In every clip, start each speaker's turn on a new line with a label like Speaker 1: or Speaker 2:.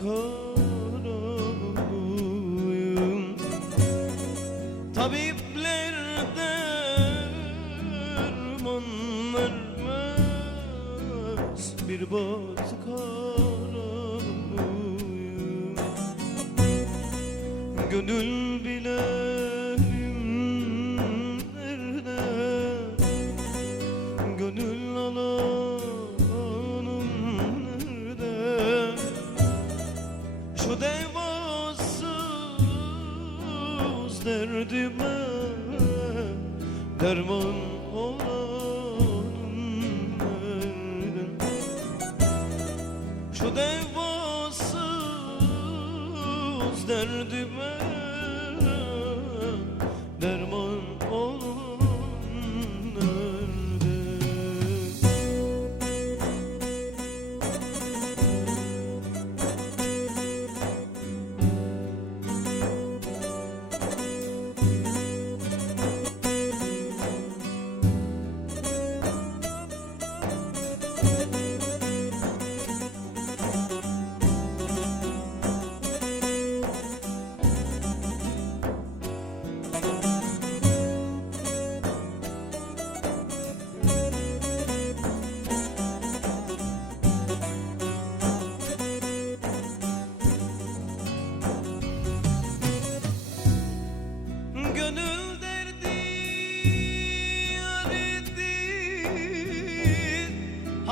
Speaker 1: koruyum Tabipler dermanlar vermez Bir bozkarım Gönül bile derdime Derman nerede Şu devasız derdime Derman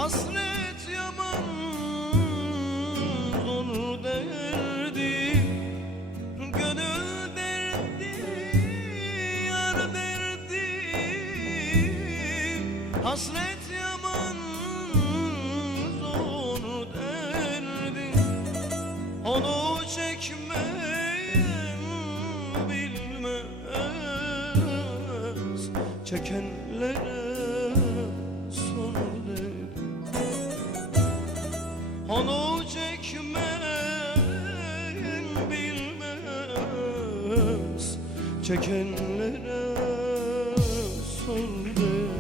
Speaker 1: Hasret yaman zor derdi Gönül derdi yar derdi. Hasret yaman zor derdi onu çekmeyen bilmez. Çekenlere Onu çekmeyen bilmez. Çekenlere sor dedim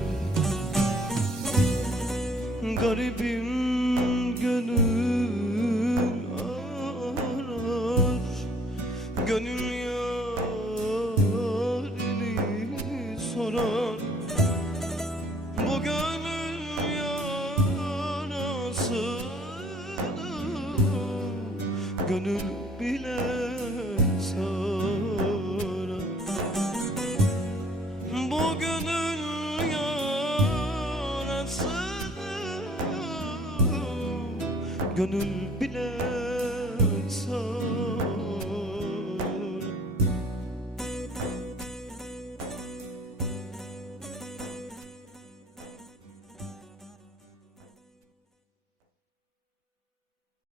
Speaker 1: Garibim gönül arar. Gönül Gönül bile sarar. Bu gönül yarasını Gönül bile